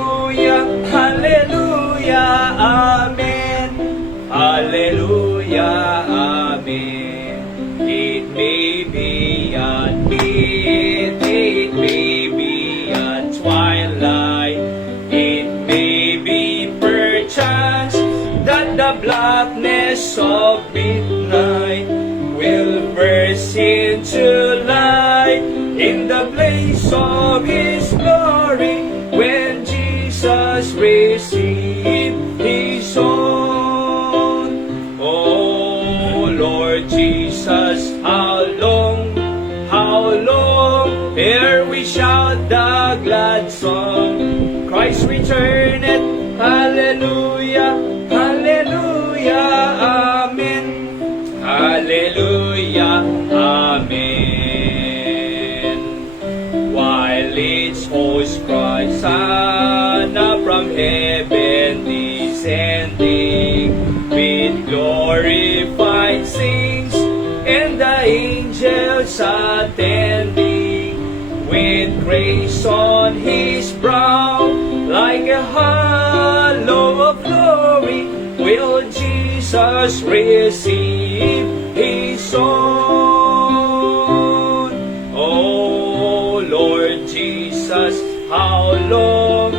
Hallelujah, hallelujah, amen. Hallelujah, amen. It may be at midnight, it may be at twilight, it may be perchance that the blackness of midnight will burst into light in the blaze of His glory when Jesus received His own. Oh Lord Jesus, how long ere we shout the glad song? Christ returneth, hallelujah, hallelujah, amen. Hallelujah, amen. While its host cries, Hosanna from heaven descending, with glorified saints and the angels attending, with grace on His brow, like a halo of glory, will Jesus receive His own. Oh Lord Jesus, how long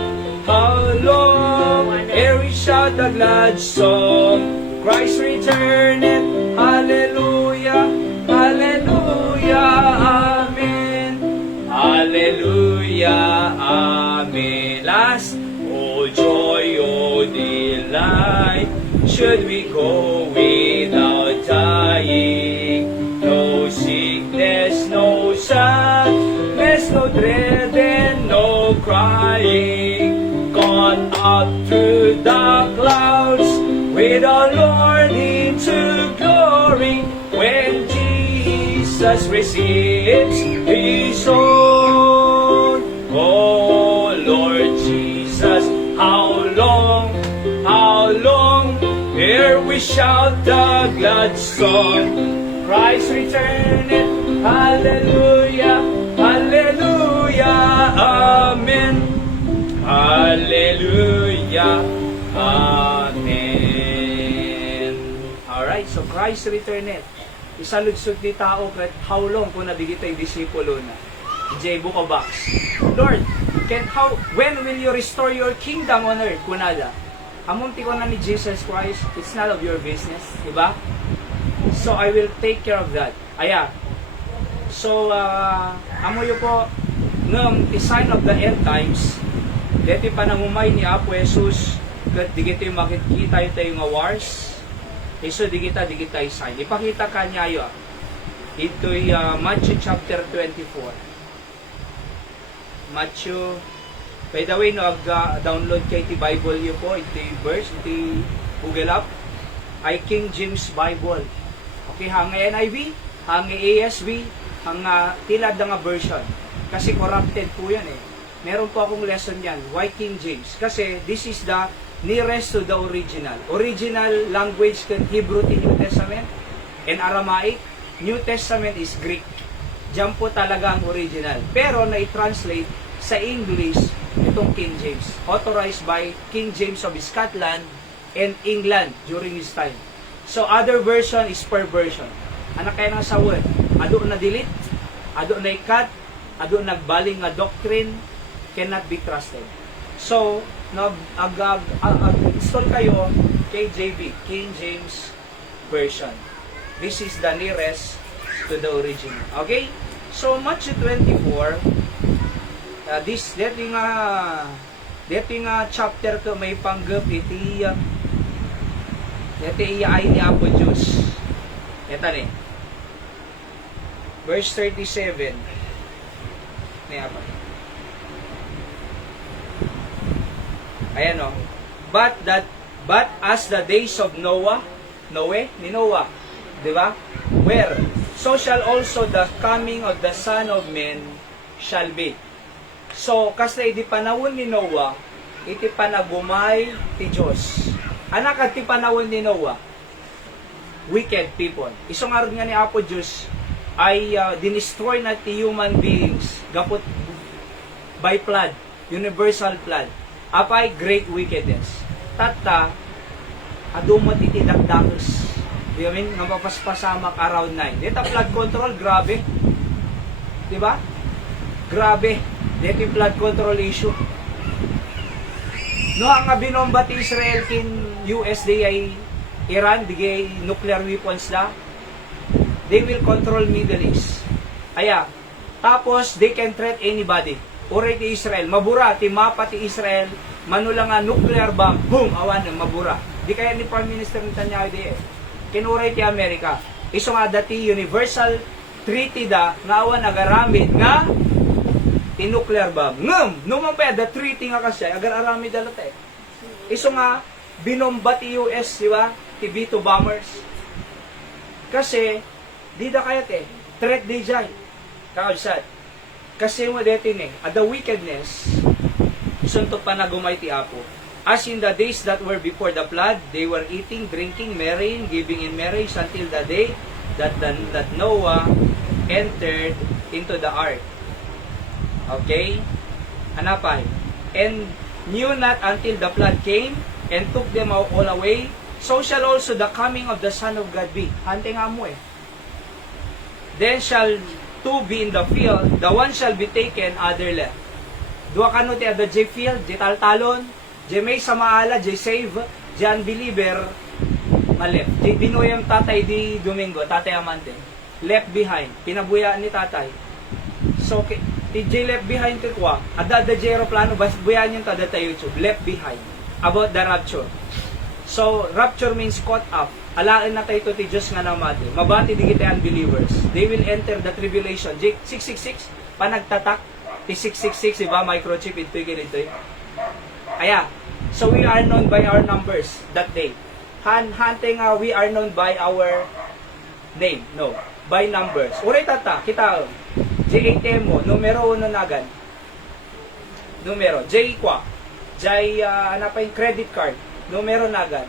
ere we shout the glad song? Christ returneth, hallelujah, hallelujah, amen. Hallelujah, amen. Last, oh joy, oh delight, should we go without dying? No sickness, no sadness, no dread and no crying. Gone up through the clouds with our Lord into glory when Jesus receives His own. Oh Lord Jesus, how long ere we shout the glad song? Christ returneth, hallelujah, hallelujah, amen. Hallelujah, amen. Alright, so Christ returneth. Isaludsod ni tao kahit how long kung nabigitay disipulo na. J. Book of Acts. Lord, when will you restore your kingdom on earth? Kunada. Amunti ko na ni Jesus Christ, it's none of your business. Diba? So, I will take care of that. Aya. So, amoy po, ng sign of the end times, dito pa nangumay ni Apo Jesus, kat di kita yung makikita yung nga wars, iso di kita sign. Ipakita ka niya yun. Ito'y Matthew chapter 24. Matthew, by the way, no, download kay ti Bible yun po, iti verse, iti Google up, ay King James Bible. Okay, hang NIV, hang ASV, hang tilad na nga version. Kasi corrupted po yan eh. Meron po akong lesson yan. Why King James? Kasi this is the nearest to the original. Original language can Hebrew in New Testament and Aramaic. New Testament is Greek. Diyan po talaga ang original. Pero na-translate sa English itong King James. Authorized by King James of Scotland and England during his time. So other version is per version. Anak kaya nga sa word. Ado na delete, ado na ikat, ado nagbaling nga doctrine, cannot be trusted. So, install kayo KJV, King James Version. This is the nearest to the original. Okay? So, Matthew 24, dito nga chapter ko may panggap iti ay ni Apo Diyos. Ito ni. Verse 37. Niya pa. Ayan o. But as the days of Noah, ni Noah, di ba? Where? So shall also the coming of the Son of Man shall be. So, kasi iti panahon ni Noah, iti panagumay ti Diyos. Anak at ti panahon ni Noah, wicked people. Isong aron nga ni Apo Diyos, ay dinestroy na ti human beings, gapot by flood, universal flood. apay great wickedness. Tata, adumot iti dakdakos. Di ba, nga mapaspasamak around 9. Dito flood control, grabe. Di ba? Grabe. Dito yung flood control issue. No, ang binomba ti Israel kin US, di ay Iran, di ay nuclear weapons na. They will control Middle East. Aya, tapos they can threat anybody. Uri ti Israel, mabura, ti mapa ti Israel, manula nga nuclear bomb, boom, awan, mabura. Di kaya ni Prime Minister Netanyahu di eh. Kinuray ti Amerika. Iso nga dati Universal Treaty da, nga awan agaramid nga ti nuclear bomb. Ngam, naman pa da treaty nga kasi, agar-aramid dalat eh. Iso nga, binomba ti US, di ba? Ti B-2 bombers. Kasi, di da kayat eh. Threat di jay. Kakalsat. Kasi mo detin eh. At the wickedness, suntok pa na gumay ti Apo. As in the days that were before the flood, they were eating, drinking, marrying, giving in marriage until the day that Noah entered into the ark. Okay? Hanapay. And knew not until the flood came and took them all away, so shall also the coming of the Son of God be. Hante nga mo eh. Then shall two be in the field, the one shall be taken, other left. Dua kano ti ada J field, J taltalon, J may samaala, J save, J unbeliever, left. J binoyam tatay di Domingo, tatay amante. Left behind, pinabuyaan ni tatay. So, ti J left behind ti kwa, ada J aeroplano, buyan yung tada tayo YouTube, left behind, about the rapture. So, rapture means caught up. Alaan na tayo ito ti Diyos nga namati. Mabati di kita unbelievers. They will enter the tribulation. J 666, panagtatak, ti 666, diba? Microchip, ito yung ganito eh. Aya, so we are known by our numbers that day. Hante nga, we are known by our name. No, by numbers. Uray tata, kita, J8M mo, numero 1 nagan. Numero, J kwa, J, ano pa yung credit card, numero nagan.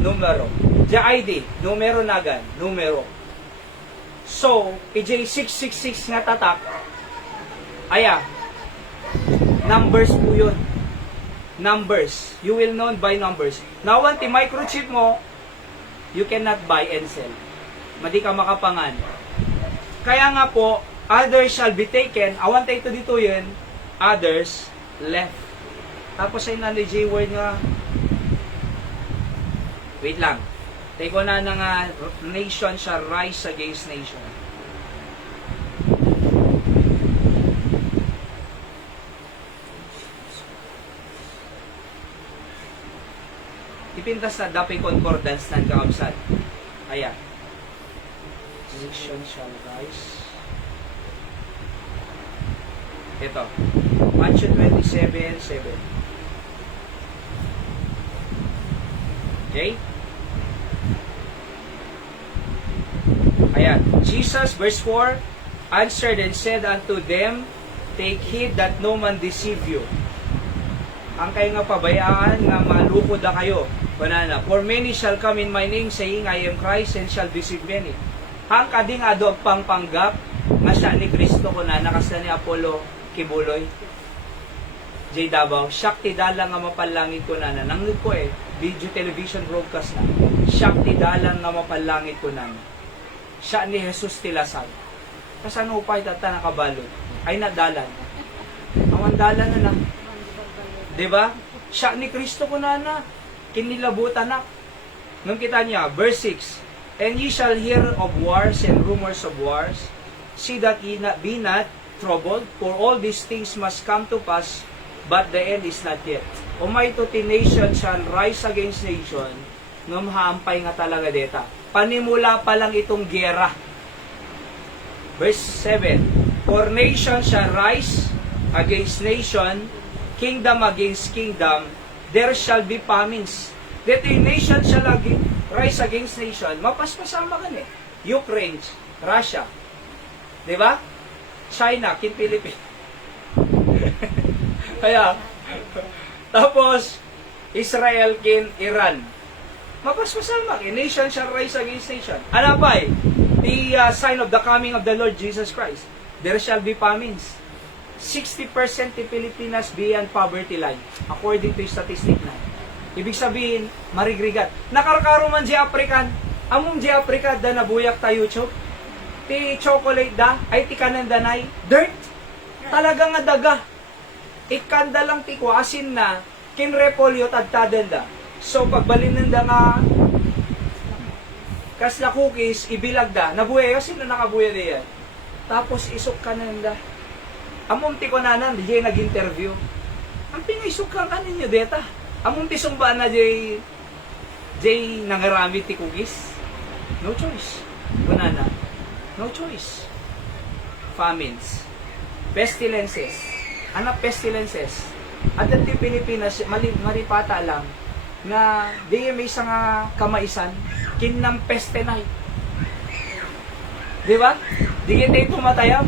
Numero. J ID, numero nagan. Numero. So, J666 nga tatak, aya, numbers po yun. Numbers. You will know by numbers. Now, ti microchip mo, you cannot buy and sell. Madi ka makapangan. Kaya nga po, others shall be taken. Awan tayo dito yun. Others left. Tapos ay nanay J-word nga. Wait lang. Take ko na nga, nation shall rise against nation. Ipintas na dapat concordance ng kaabsat. Ayan. Nation shall rise. Ito. Matthew 27:7. Okay? Ayan. Jesus, verse 4, answered and said unto them, take heed that no man deceive you. Ang kayo nga pabayaan nga malupod na kayo. Banana. For many shall come in my name, saying, I am Christ, and shall deceive many. Hang kading adog pangpanggap, nga siya ni Kristo ko na, nakasya ni Apollo Kibuloy. J. Davao, Shakti dalang nga mapalangit ko na, nangnit ko eh, video television broadcast na. Shakti dalang nga mapalangit ko na. Siya ni Jesus tilasag. Kasano upay tata nakabalot? Ay nadalan. Awan dalan na lang. Diba? Siya ni Kristo ko na, kinilabutan na. Nung kita niya, verse 6, and ye shall hear of wars and rumors of wars. See that ye be not troubled, for all these things must come to pass, but the end is not yet. Umay to ti nation shall rise against nation, nung haampay nga talaga deta. Panimula pa lang itong gera. Verse 7, for nation shall rise against nation, kingdom against kingdom, there shall be famines. That a nation shall rise against nation. Mapaspasama kan eh. Ukraine, Russia. Diba? China, kin Philippines. Kaya, tapos, Israel, kin Iran. Mapaspasama. A nation shall rise against nation. Ano pa eh? The sign of the coming of the Lord Jesus Christ. There shall be famines. 60% ti Pilipinas beyond poverty line, according to statistic na. Ibig sabihin, marigrigat. Nakarkaro man di African, among di Africa da nabuyak tayo YouTube, ti chocolate da, ay ti kanandanay, dirt, talaga nga daga. Ikanda lang ti asin na, kinrepolyo tadtadan da. So, pagbalinin da nga, kasla cookies, ibilag da, nabuhay, kasi na nakabuhay da yan. Tapos, isok kananda. Among ti ko nanan, di nag-interview. Ang pingisok kang kaninyo, deta. Among ti sumbaan na di nangarami ti cookies. No choice. Kunana. No choice. Famines. Pestilences. Anak pestilences. At ti Pilipinas, maripata lang, na di may isang kamaisan, kinang pestenay. Di ba? Di kita pumatayam.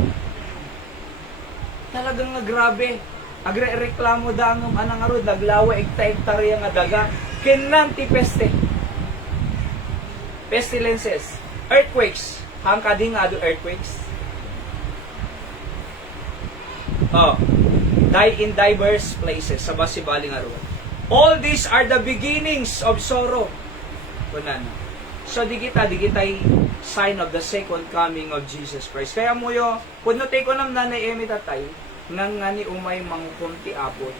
Talagang nga grabe. Agre-reklamo da ang anang arod, naglawa, ekta-ektarya nga daga. Kinang ti peste. Pestilences. Earthquakes. Hangkadi nga do earthquakes. Oh. Die in diverse places. Sa basibaling arod. All these are the beginnings of sorrow. Kunan. So di kita sign of the second coming of Jesus Christ. Kaya mo yo, puno tay ko nam nanay emi tatay, nang ngani umay mangkunti apod.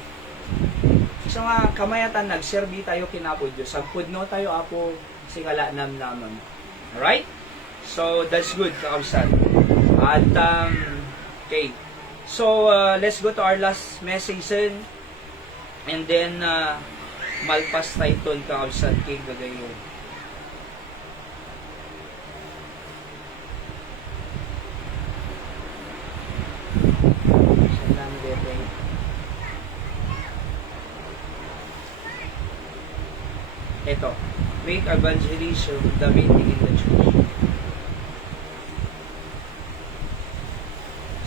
So nga kamayatan nagserbi tayo kinapod Dios. Ang pudno tayo apo singala nam naman. Alright? So that's good kakabsat. At okay. So let's go to our last message and then malpas tayo kakabsat kay gagayon. Ito, make evangelism the main thing in the church.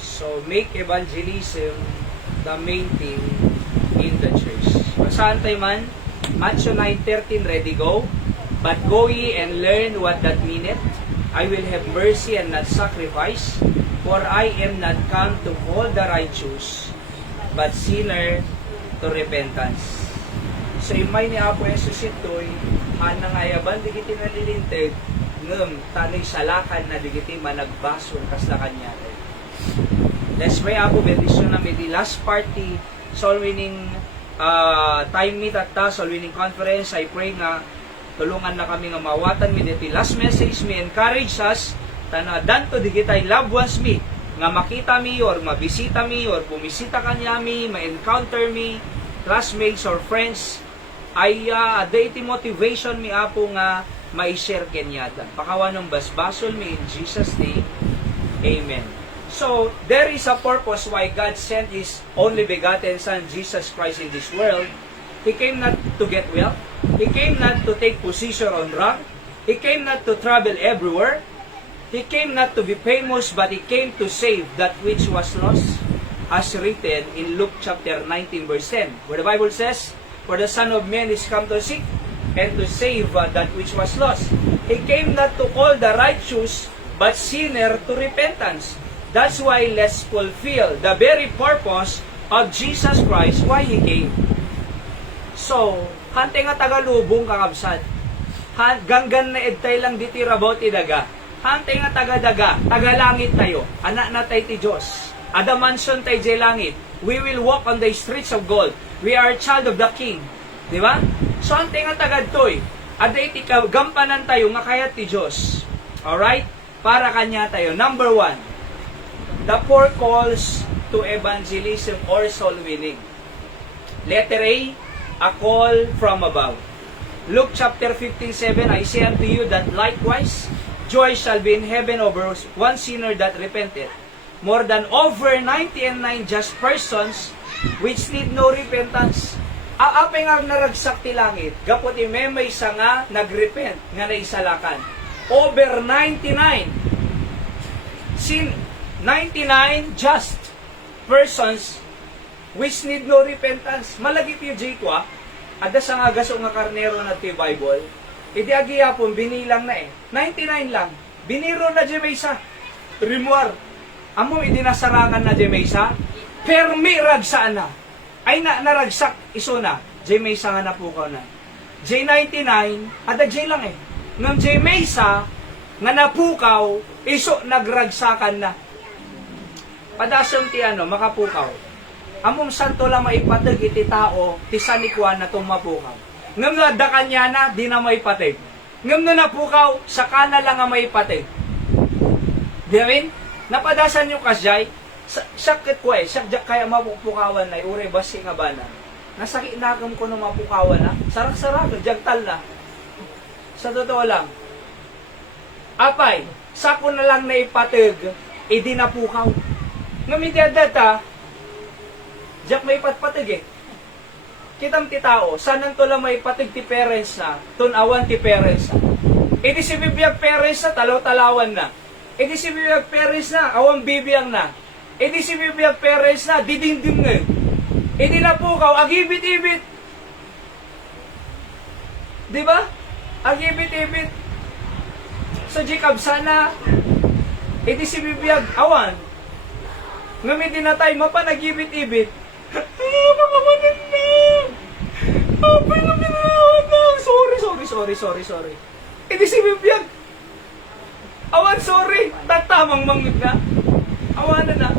So, make evangelism the main thing in the church. Saan tayo man? Matthew 9:13, ready, go. But go ye and learn what that meaneth. I will have mercy and not sacrifice, for I am not come to call the righteous, but sinner to repentance. So, imay ni Apo Jesus ito'y anangayaban, di kiti nalilintig, tanay salakan na di kiti managbason kas na kanya. Let's pray, Apo, bendisyon namin di last party, soul winning time meet at soul winning conference. I pray nga tulungan na kami nga mawatan mi diti last message mi, encourage us, tanadan to di kitay loved ones mi, nga makita mi or mabisita mi or bumisita kanya mi, ma-encounter mi, classmates or friends, ay daity motivation mi Apo nga ma-share kenyada. Pakawanong basbasol mi in Jesus' name. Amen. So, there is a purpose why God sent His only begotten Son, Jesus Christ, in this world. He came not to get wealth. He came not to take position on rank. He came not to travel everywhere. He came not to be famous, but He came to save that which was lost, as written in Luke chapter 19 verse 10, where the Bible says, for the Son of Man is come to seek and to save that which was lost. He came not to call the righteous, but sinner to repentance. That's why let's fulfill the very purpose of Jesus Christ, why He came. So, hante nga tagalubong kakabsat. Ganggan na edtay lang diti rabaw ti daga. Hante nga taga-daga, taga-langit tayo. Anak na tayo ti Diyos. Ada mansion tayo di langit. We will walk on the streets of gold. We are a child of the King. Di ba? So, hante nga tagadtoy. Ada iti gampanan tayo nga kayat ti Diyos. Alright? Para kanya tayo. Number 1, the 4 calls to evangelism or soul winning. Letter A call from above. Luke chapter 15:7, I say unto you that likewise joy shall be in heaven over one sinner that repenteth, more than over 99 just persons which need no repentance. Aapay nga naragsak ti langit, gapot imemay sa nga nagrepent, nga naisalakan. Over 99 just persons which need no repentance. Malagip yung J ko ada sa nga gaso nga karnero na ti Bible, idi agiyapon binilang na 99 lang. Biniro na di may isa. Rimuar. Amo idinasarangan na di may isa. permi ragsaan na. Ay naragsak iso na. J Mesa nga napukaw na. J99, ada J lang eh. Ngam J Mesa, nga napukaw, iso nagragsakan na. Padasong ti makapukaw. Among santo lang maipatag iti tao, ti sanikwan na itong mapukaw. Ngam nga da kanya na, di na maipatig. Ngam na napukaw, saka na lang nga maipatig. Di amin? Napadasan nyo kasyay, sakit ko sakit kaya mapupukawan na, ure basi nga ba na. Nasakit na ko no mapukawan na, sarak-sarak, jagtal na. Sa totoo lang, apay, sako na lang na ipatig, di napukaw. Ngam data, jak may patpatig eh. Kitam ti tao, sanan to lang may patig ti parents na, tunawan ti parents na. Di si bibiyag parents na, talaw-talawan na. Di si bibiyag parents na, awang bibiyang na. Di si bibiyag parents na, didindim nga. Di napukaw, agibit-ibit. Di ba? Agibit-ibit. Sa jikab sana, di si bibiyag, awan. Ngamit din na tayo, mapanagibit-ibit. Makamanan na! Apay na minawan na! Sorry. Di si bibiyag. Awan, sorry. Tatamang mangit na. Awan na.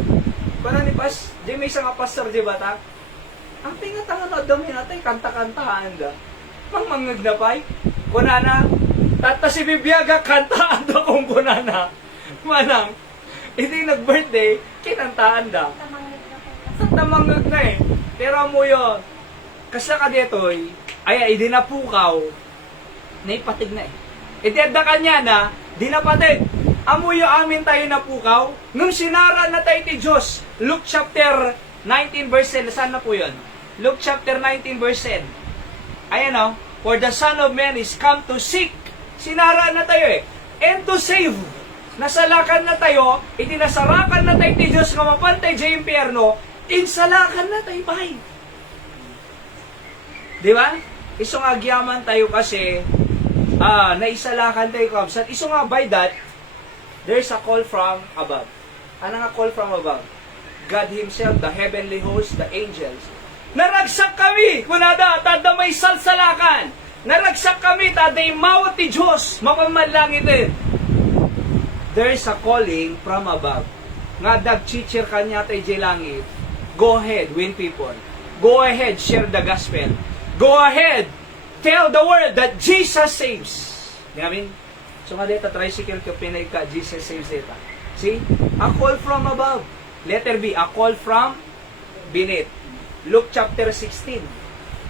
Para ni Pas, di may isang pastor, di ba ta? Ang tinga-tanga na dami natin, kanta-kantahan da. Mangmangag na pa'y. Kunana, tata si Bibiaga, kantaan da kung kunana. Manang, hindi nag-birthday, kinantaan da. Tamangag na eh. Pero mo yun, kasi ka dito'y, ay, di napukaw, naipatig na eh. Itiyada kanya na, di napatig. Amoy amin tayo napukaw, nung sinara na tayo ti Diyos. Luke chapter 19 verse 10, saan na po yun? Luke chapter 19 verse 10. Ayan o, for the Son of Man is come to seek. Sinara na tayo eh. And to save. Nasalakan na tayo, itinasarakan na tayo ti Diyos, kamapantay sa impyerno, insalakan na tayo bahay. Di ba? Isong agyaman tayo kasi, naisalakan tayo kamsat. Isong nga by that, there's a call from above. Ano nga call from above? God Himself, the heavenly host, the angels. Naragsak kami! Kunada, tada may salsalakan. Naragsak kami, tada mawat ti Diyos. Mapamanlangitin. There's a calling from above. Nga dagchichir kanya tayo di langit. Go ahead, win people. Go ahead, share the gospel. Go ahead, tell the world that Jesus saves. Ngamin? So nga dito, tricycle ka pinay ka, Jesus saves dito. See? A call from above. Letter B, a call from beneath. Luke chapter 16.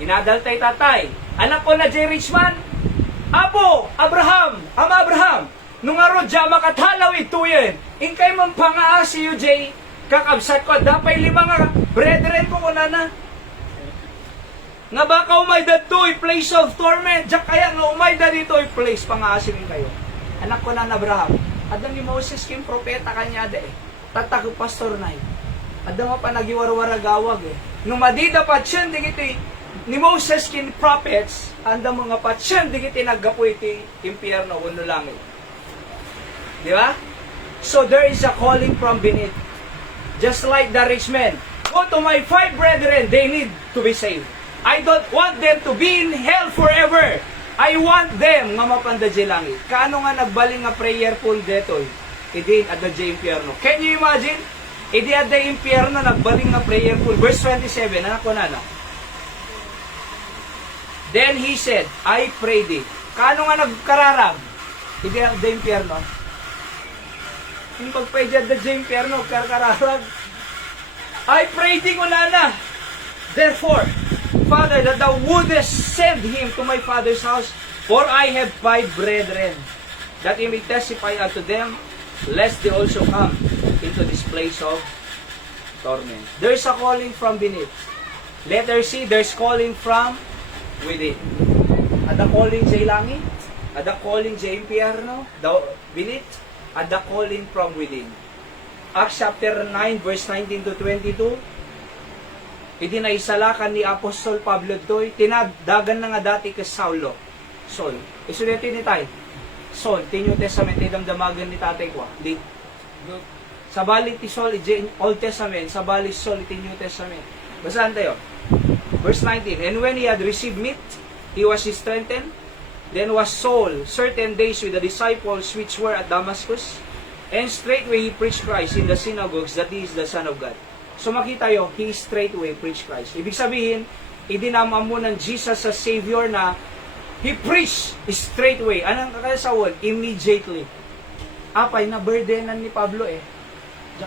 Inadal tay tatay. Anak ko na J. Richman. Apo, Abraham, Ama Abraham. Nung araw dya makatalaw ituyen. Inkay mong pangaasi yu J. Kakabsat ko, dapay lima nga brethren ko kunana. Nga baka umayda to, place of torment. Diyak kaya nga umayda dito, place pangaasin kayo. Anak ko na Abraham. Adam ni Moses kim propeta kanya de eh. Tatag pastor na eh. Adam pa nagiwarwaragawag eh. Nung madida pa siyan digiti ni Moses kin prophets, anda mga pa siyan digiti naggapoy ti impyerno uno langit. Di ba? So there is a calling from beneath. Just like the rich man. Go to my 5 brethren, they need to be saved. I don't want them to be in hell forever. I want them nga mapanda di langit. Kaano nga nagbaling nga prayerful detoy? Idi adda di impyerno. Can you imagine? Idi adda impyerno nagbaling nga prayerful. Verse 27, anak ko na. Then he said, I pray thee. Kaano nga nagkararag? Idi adda impyerno. Yung pagpayad adda di impyerno, karkararag. I pray thee kunana. Therefore, Father, that thou wouldest send him to my father's house, for I have 5 brethren, that he may testify unto them, lest they also come into this place of torment. There's a calling from beneath. Letter C, there's calling from within. Ada calling sa langit, ada calling sa impyerno, beneath, ada calling from within. Acts chapter 9, verse 19 to 22, idinaisalakan ni Apostol Pablo doy, tinadagan na nga dati kay Saulo. Saul. Isulitin ni tayo. Saul, ti New Testament, damdamagan ni tatay ko. Di. Sa bali ti Sol, iti Old Testament, sa bali Sol, iti New Testament. Basahan tayo. Verse 19, and when he had received meat, he was strengthened. Then was Saul certain days with the disciples which were at Damascus, and straightway he preached Christ in the synagogues that he is the Son of God. So makita tayo, he straightway preached Christ. Ibig sabihin, idinama mo ng Jesus sa Savior na he preached straightway. Anong kakasawon? Immediately. Apay, na burdenan ni Pablo eh.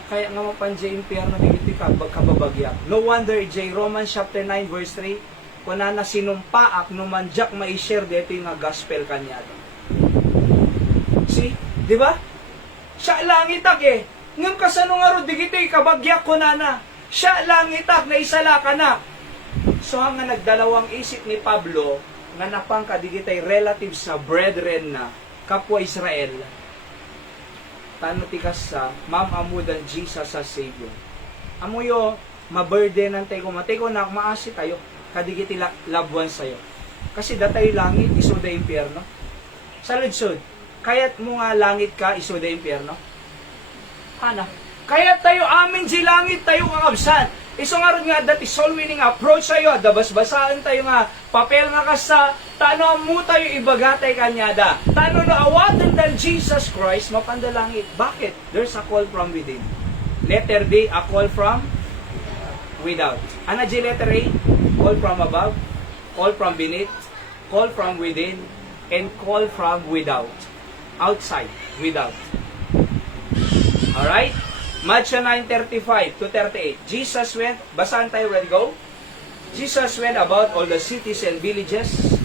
Kaya nga mapanje impyerno digiti kababagyak. No wonder, Romans chapter 9 verse 3, kuna na sinumpaak no manjak ma-share dito yung gospel kanya. See? Di ba? Siya langitak eh. Ngam kasano nga ro digiti kabagyak kuna na. Siya langitak na isala ka na. So hanggang nagdalawang isip ni Pablo nga napangka digitay relative sa brethren na kapwa Israel. Tano tikas sa mamamudan Jesus sa Savior. Amuyo maburdenan tayo ko na maasi tayo kadigiti labuan sa'yo. Kasi datay langit, iso da impyerno. Sa ludsod, kayat mo nga langit ka, iso da impyerno. Hana, kayat tayo amin si langit, tayo kakabsan. Iso nga rin nga, dati soul winning approach sa'yo, dabas-basaan tayo nga, papel nga ka sa, tano mo tayo ibagatay kanyada. Tano na awatan dal Jesus Christ, mapandalangit. Bakit? There's a call from within. Letter D, a call from without. Ano G letter A? Call from above, call from beneath, call from within, and call from without. Outside, without. Alright? Matthew 9:35 to 38. Jesus went, basahan tayo, ready, go? Jesus went about all the cities and villages,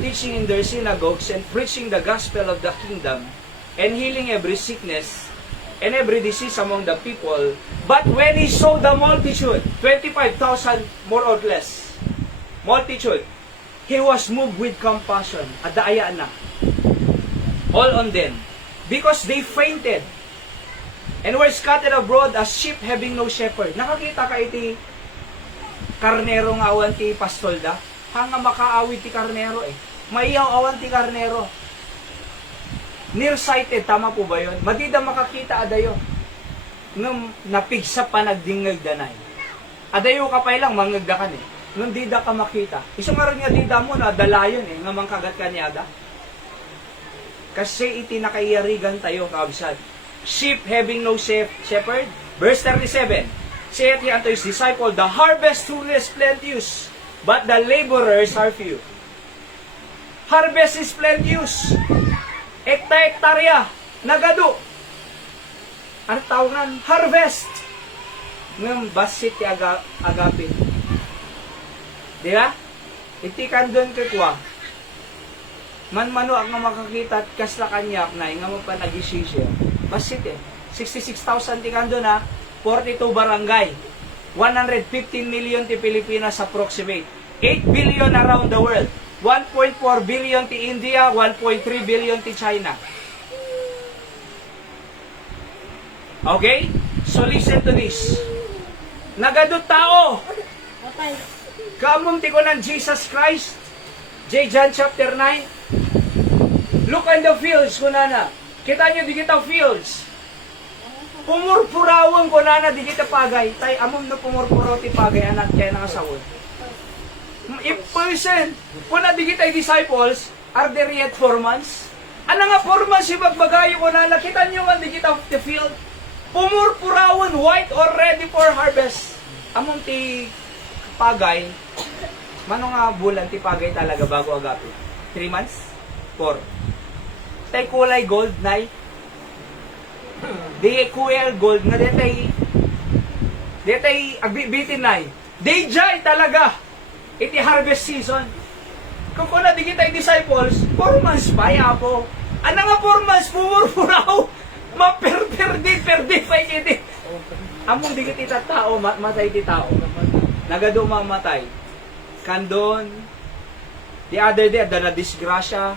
teaching in their synagogues and preaching the gospel of the kingdom, and healing every sickness and every disease among the people. But when he saw the multitude, 25,000 more or less, multitude, he was moved with compassion, at daaya na, all on them, because they fainted, and were scattered abroad as sheep having no shepherd. Nakakita ka iti karnero nga awan ti pastolda, hanga makaawit ti karnero eh. Maiyaw awan ti karnero. Nearsighted, tama po ba yun? Madida makakita adayo. Nung napigsa pa nagdingag danay. Adayo ka pa ilang mangagdakan eh. Nung dida ka makita. Isang nga rin nga dida mo na dalayon eh, nga mangkagat ka niyada. Kasi iti nakaiyarigan tayo, kaabsad. Sheep having no shepherd. Verse 37. Saith he unto his disciple, the harvest truly is plenteous, but the laborers are few. Harvest is plenteous. Ekta-ektarya, nagado. Ang tawagan, harvest. Ngam basit ti agapin. Di ba? Iti kandon kikwa. Man-mano ang makakita at kasla kanyak na nga mo pa nag-isisya. Basit eh. 66,000 ti kandon ha. 42 barangay. 115 million ti Pilipinas approximate. 8 billion around the world. 1.4 billion ti India, 1.3 billion ti China. Okay? So listen to this. Nagadot tao. Kamum ti ko ng Jesus Christ. John chapter 9. Look in the fields, kunana. Kita nyo, di kita fields. Pumurpurawang kunana, di kita pagay. Tay, amom na pumurpuraw ti pagay, anak kaya nakasawod. If person, puna di kita disciples, are there yet 4 months? Ano nga 4 months ibagbagayo ko na nakita nyo nga di kita the field? Pumurpurawan, white or ready for harvest. Among ti pagay, mano nga bulan ti pagay talaga bago agapi? 3 months? 4. Tay kulay gold, nay. Di kuel gold nga detay agbibitin nay. Di jay talaga. Iti harvest season. Kung kuna di kita disciples, 4 months pa yapo. Ano nga 4 months pumurpuraw? Perdi pa iti. Among di kita tao, matay ti tao. Nagado mamatay. Kandon, the other day, na disgrasya.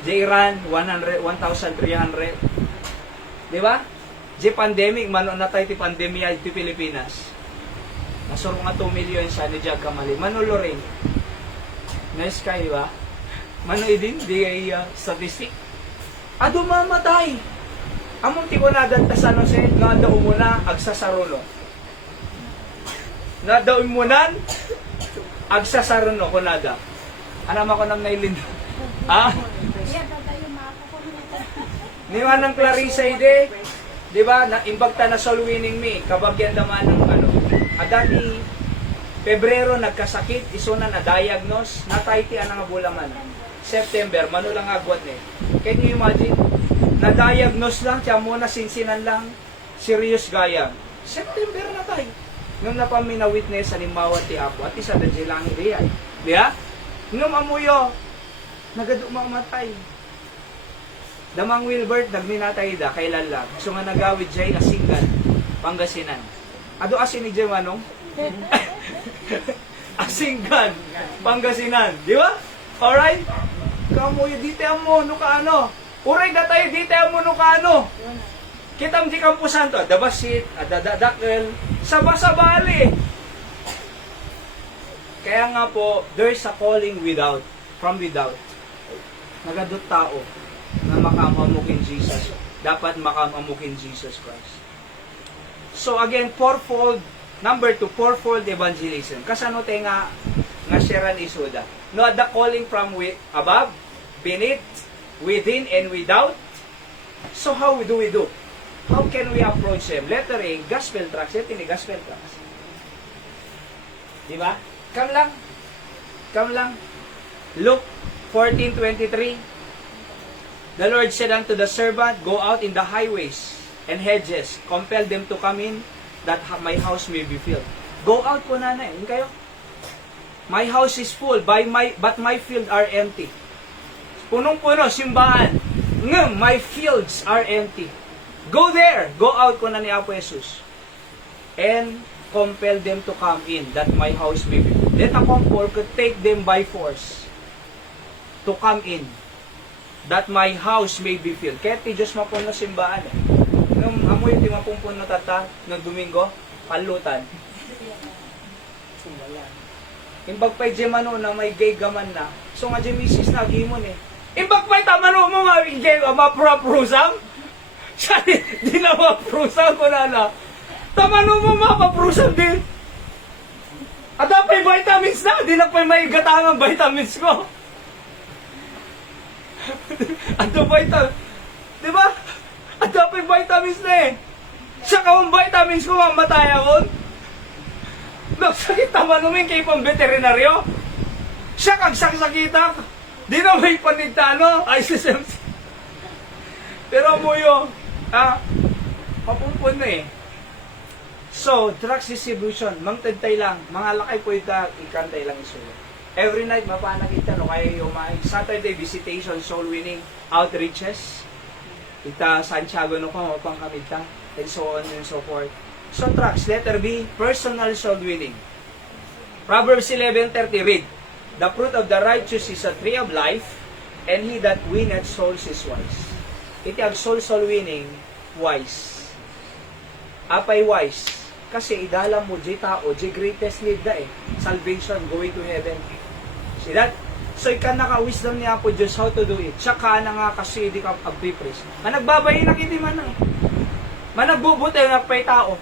Di Iran, 1,300. Di ba? Di pandemic, mano natay ti pandemya ti Pilipinas. Nasuro nga 2 million sa ni Jag kamali. Manolo rin. Nice kayo ba? Mano idin, di ay statistic. Ado mamatay. Among ti ko nadanta sa San Jose, nadaw mo na, agsasaruno. Nadaw mo nan, agsasaruno ko nada. Anam ako nang nailin. Ha? Ni manang Clarissa ide, di ba, na imbagta na soul winning me, kabagyan naman ng ano, adani, Pebrero nagkasakit, iso na na-diagnose, natay ti anang bulaman. September, mano lang agwat ni. Can you imagine? Na-diagnose lang, tiyan mo na sinsinan lang, serious gaya. September na tayo. Nung napaminawitness, halimbawa ti Apo, at isa na lang ide ay. Di ha? Nung amuyo, nagadumamatay. Damang Wilbert, nagminatay da, kailan lang. So nga nagawid jay Asingan, Pangasinan. Ado asin ni Jay Manong? Asingan, Pangasinan. Di ba? Alright? Kamuyo, dite mo, no ka ano? Uray na tayo, dite mo, no ka ano? Kitam di kampusan to, dabasit, adadadakil, sabasabali. Kaya nga po, there's a calling without, from without. Nagadot tao na makamamukin Jesus. Dapat makamamukin Jesus Christ. So again, fourfold, number 2, fourfold evangelism. Kasano tayo nga sharean isuda? No, the calling from above, beneath, within, and without. So how do we do? How can we approach them? Letter A, gospel tracts. Ito ni gospel tracts. Diba? Come lang. Come lang. Luke 14:23. The Lord said unto the servant, go out in the highways and hedges, compel them to come in, that my house may be filled. Go out po nanay. Yun kayo. My house is full, but my fields are empty. Punong-puno, simbahan. My fields are empty. Go there. Go out ko na ni Apo Jesus. And compel them to come in, that my house may be filled. Let a comfort could take them by force to come in, that my house may be filled. Kaya ti Diyos mapuno simbahan eh. Nung amoy ti mapupuno tata, nung Domingo, palutan. Imbag pa'y Gemano na may gay gaman na. So nga Gemisis na, gimon eh. Imbag pa'y tamano mo nga, gay, maprusam? Siya, di na maprusam ko na. Tamano mo maprusam din. At pa'y vitamins na, di na pa'y may gatangang vitamins ko. Ato vitamins, di ba? Ato pa'y vitamins na eh. Siya kawang vitamins ko, mamatay ako. Nagsakit naman namin kay pang veterinaryo. Siya kag saksakitak. Di na may panigtano. Ay, sisems. Pero mo yung, mapumpun na eh. So, drugs distribution, mangtantay lang. Mga lakay po ikantay lang isulo. Every night, mapanakita, no? Kaya yung Saturday visitation, soul winning, outreaches. Ita Santiago, no? Kung mapang kamita. And so on and so forth. So, tracks, letter B, personal soul winning. Proverbs 11:30, read, the fruit of the righteous is a tree of life, and he that winneth souls is wise. Iti ag soul winning, wise. Apay wise. Kasi idala mo, di tao, di greatest need da eh. Salvation, going to heaven. See that? So, ikan naka-wisdom niya po Diyos how to do it. Tsaka na nga kasi di ka pag-prepres. Managbabayin na kiti man eh. Managbubuti na pa'y tao.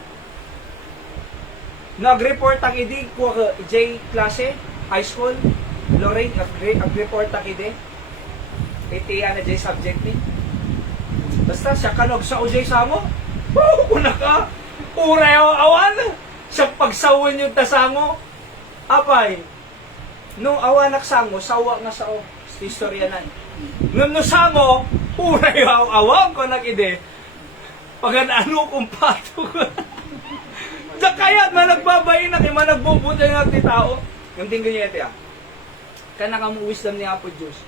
Nag-report ang idi ko J klase, high school, Lorraine, nag-report ang idi. Iti na J subject ni. Basta siya kanog sa UJ sa mo, kuna ka, urayaw awan, siya pagsawin yung tasango, apay, no awanak sango, sawa nga sao, istorya na. No sango, urayaw awan ko nag-ide, pag ano kung pato ko. Kaya managbabayin na, managbubuti ng ti tao. Yung tingin niya ito Kana ka mo wisdom niya po Diyos.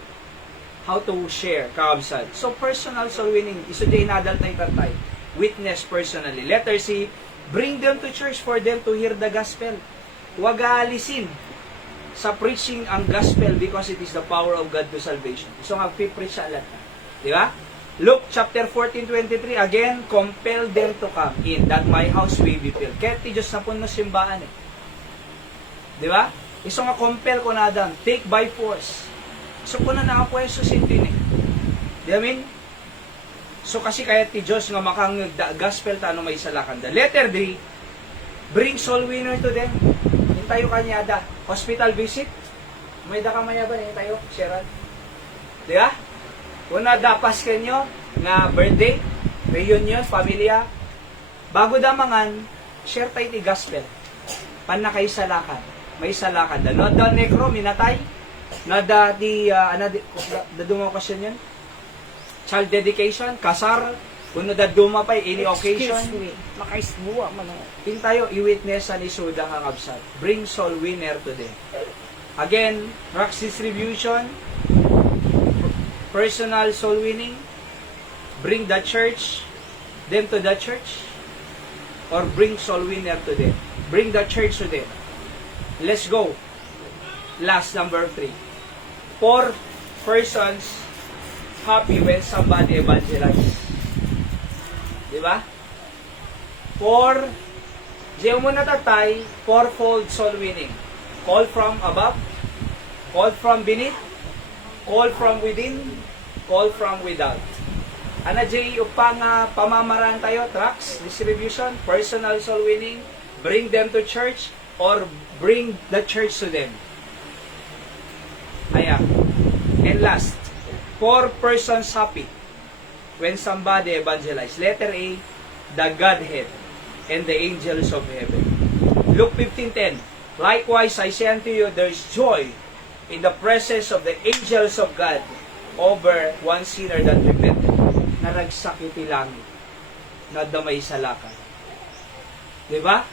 How to share, kaabsad. So, personal soul winning. Iso day nadal tayo tatay. Witness personally. Letter C, bring them to church for them to hear the gospel. Huwag aalisin sa preaching ang gospel because it is the power of God to salvation. So, mag-preach sa alat na. Di ba? Luke chapter 14:23, again, compel them to come in, that my house may be filled. Kaya ti Diyos na po na simbahan eh. Di ba? Iso nga compel ko na adam, take by force. So po na nakapwesto sintin eh. Di amin? So kasi kaya ti Diyos nga makang gospel ta ano may salakan da. Letter D, bring soul winner to them. Hintayo kanya da. Hospital visit. May da ka maya ba? Hintayo, Sharon. Di ba? Una dapas kanyo nga birthday, reunion, pamilya. Bago damangan, share tayo ti gospel. Pan na kayo salakan. May salakan da. No da necro, minatay. No da di, da dumokasyon yun. Child dedication, kasar, kuno da dumapay, any occasion. Excuse me, makaisbuwa man ako. Tayo, i-witness ni Suda ang absat. Bring soul winner today. Again, Rocks distribution, personal soul winning, bring the church, them to the church, or bring soul winner today. Bring the church today. Let's go. Last, number 3. 4 persons happy when somebody evangelize. Diba? 4, diyan mo natatay, 4-fold soul winning. Call from above, call from beneath, call from within, call from without. Ana jay upang pamamaraan tayo, tracks, distribution, personal soul winning, bring them to church, or bring the church to them. Ayan. And last, 4 persons happy when somebody evangelize. Letter A, the Godhead and the angels of heaven. Luke 15:10. Likewise, I say unto you, there is joy in the presence of the angels of God over one sinner that repented. Naragsakiti langit, nadamay sa lakad. Diba?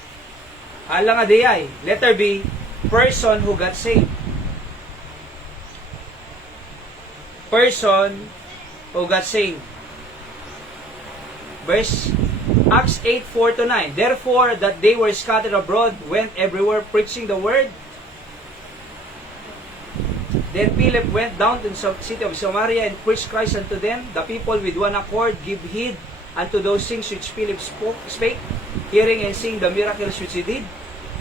Hala nga diyay. Letter B, person who got saved. Person who got saved. Verse Acts 8:4-9. Therefore, that they were scattered abroad, went everywhere preaching the word. Then Philip went down to the city of Samaria and preached Christ unto them. The people with one accord give heed unto those things which Philip spake, hearing and seeing the miracles which he did.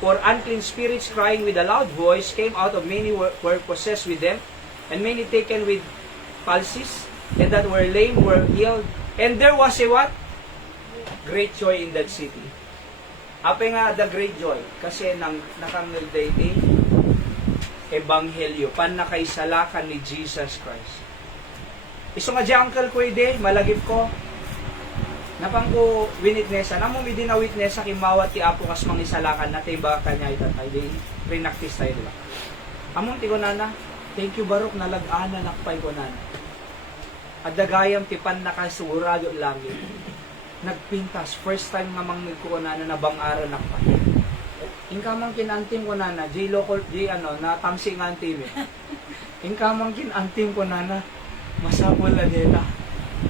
For unclean spirits, crying with a loud voice, came out of many were possessed with them, and many taken with palsies, and that were lame were healed. And there was a what? Great joy in that city. Ape nga the great joy, kasi nang nakangulday di ebanghelyo, pan nakaisalakan ni Jesus Christ. Iso nga di uncle ko ide, malagip ko, napang ko winitnessan, among hindi na witness sa kimawat ti apo kas mangisalakan na tayo ba kanya itatay, di pre-practice tayo diba? Among ti ko nana, thank you Barok, nalag-ana nakpay ko nana. At dagayam ti pan nakasigurado langit. Nagpintas, first time nga mang ko nana na bang-ara nakpay. Ingkamang kinantim ko nana, J local, J na tamsi nga antim eh. Ingkamang kinantim ko nana, masapol na nila.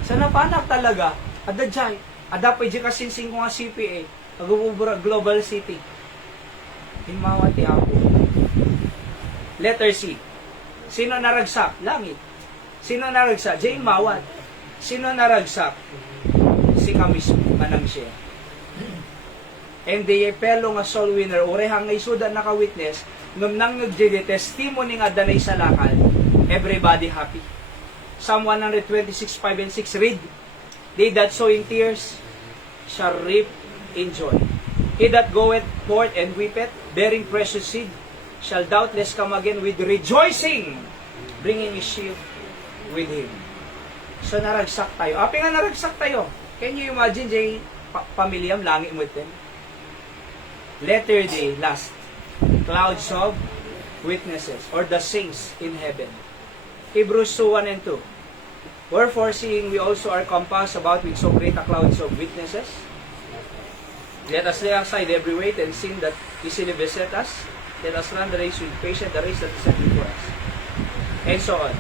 Sa napanak talaga, ada jay, ada pa di kasinsing ko nga CPA, agububura Global City. Himawati ako. Letter C. Sino naragsak? Langit. Sino naragsak? J mawat. Sino naragsak? Si kamis manang siya. And the pelo nga soul winner, orehang ngay suda naka-witness, ngam nang nagdili testimony nga danay salakan, everybody happy. Psalm 126, 5 and 6, read, they that sow in tears shall reap in joy. He that goeth forth and weepeth, bearing precious seed, shall doubtless come again with rejoicing, bringing his sheaf with him. So naragsak tayo. Api nga naragsak tayo. Can you imagine, Jay, pamilyam, langit mo din? Letter D, last. Clouds of witnesses, or the saints in heaven. Hebrews 2:1 and 2. Wherefore, seeing we also are compassed about with so great a clouds of witnesses, let us lay aside every weight and sin that easily beset us. Let us run the race with patience, the race that is set before us. And so on.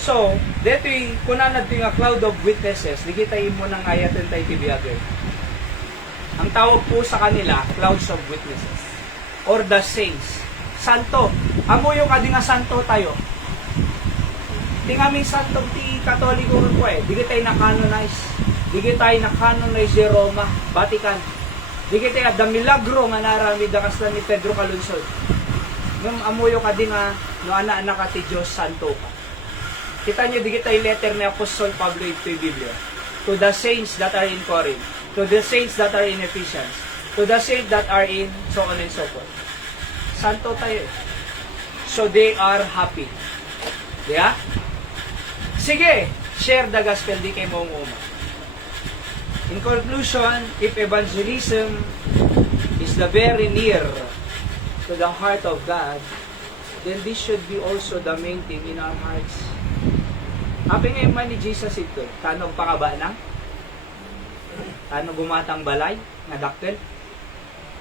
So, dito kuna na ito yung cloud of witnesses, ligitayin mo ng ayatan tayo tibiyagay. Ang tawag po sa kanila, clouds of witnesses. Or the saints. Santo. Amo yung kadi nga santo tayo. Di nga min santo ti katoliko ko eh. Di tayo na-canonize. Di tayo na-canonize di Roma, Vatican. Di tayo da milagro nga narami da kasla ni Pedro Calunsod. Ngam amo yung kadi nga no ana-anak ka ti Diyos santo ka. Kita nyo, di tayo letter ni Apostol Pablo ito yung Biblia. to the saints that are in Corinth, to the saints that are in Ephesians, to the saints that are in so on and so forth. Santo tayo. So they are happy. Yeah? Sige, share the gospel, di kayo maunguma. In conclusion, if evangelism is the very near to the heart of God, then this should be also the main thing in our hearts. Happy ngayon man ni Jesus ito, tanog pakaba na? Tanog gumatang balay, nga daktel?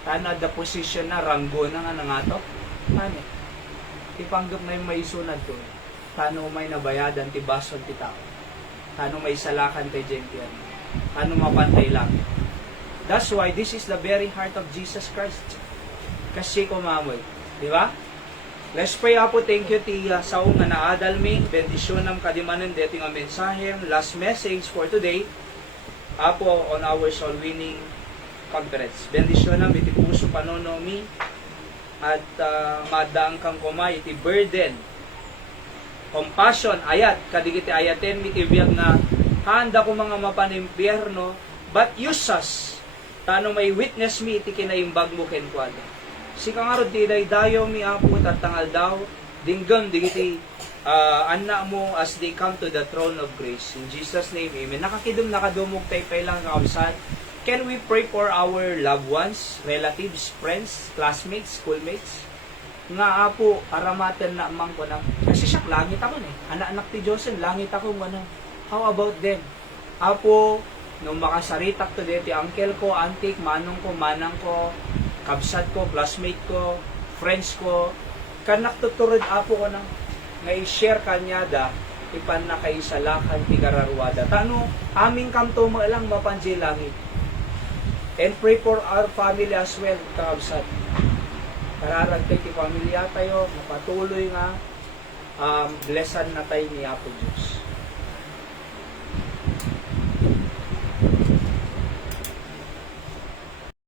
Tanog the position na, ranggo na nga nangato? Tano? Ipanggap na yung may sunad to. Tano may nabayadan, tibason ti tao. Tano may salakan kay Gentian. Tano mapantay lang. That's why this is the very heart of Jesus Christ. Kasi kumamoy. Di ba? Let's pray, Apo. Thank you, Tia. Sa nga naadalming, bendisyonam kadimanan deti nga mensahe. Last message for today, Apo, on our soul winning conference. Bendisyonam, iti puso panonomi, at madaang kang kumay, iti burden, compassion, ayat, kadigiti ayaten, iti biyag nga, handa ko mga mapanimpyerno, but use us, tano may witness mi, iti kinaimbag mo kenkwada. Si kangarod ti daydayo mi Apo tatangal daw dinggam digiti anak mo as they come to the throne of grace. In Jesus name, amen. Nakadumog tayo pa lang kausad. Can we pray for our loved ones, relatives, friends, classmates, schoolmates? Nga Apo, aramatan na amang ko na. Kasi siya, langit ako eh. Anak-anak ti Joseph, langit ako. Ano? How about them? Apo, nung makasaritak to dito, uncle ko, auntie, manong ko, manang ko, kabsat ko, classmate ko, friends ko, kanak tuturod Apo ko nang nga i-share kanya da, ipan na kay salakan tigararwada. Tano, aming kamto mo lang mapanji langit. And pray for our family as well, kabsat. Kararag kay ti pamilya tayo, mapatuloy nga, blessan na tayo ni Apo Diyos.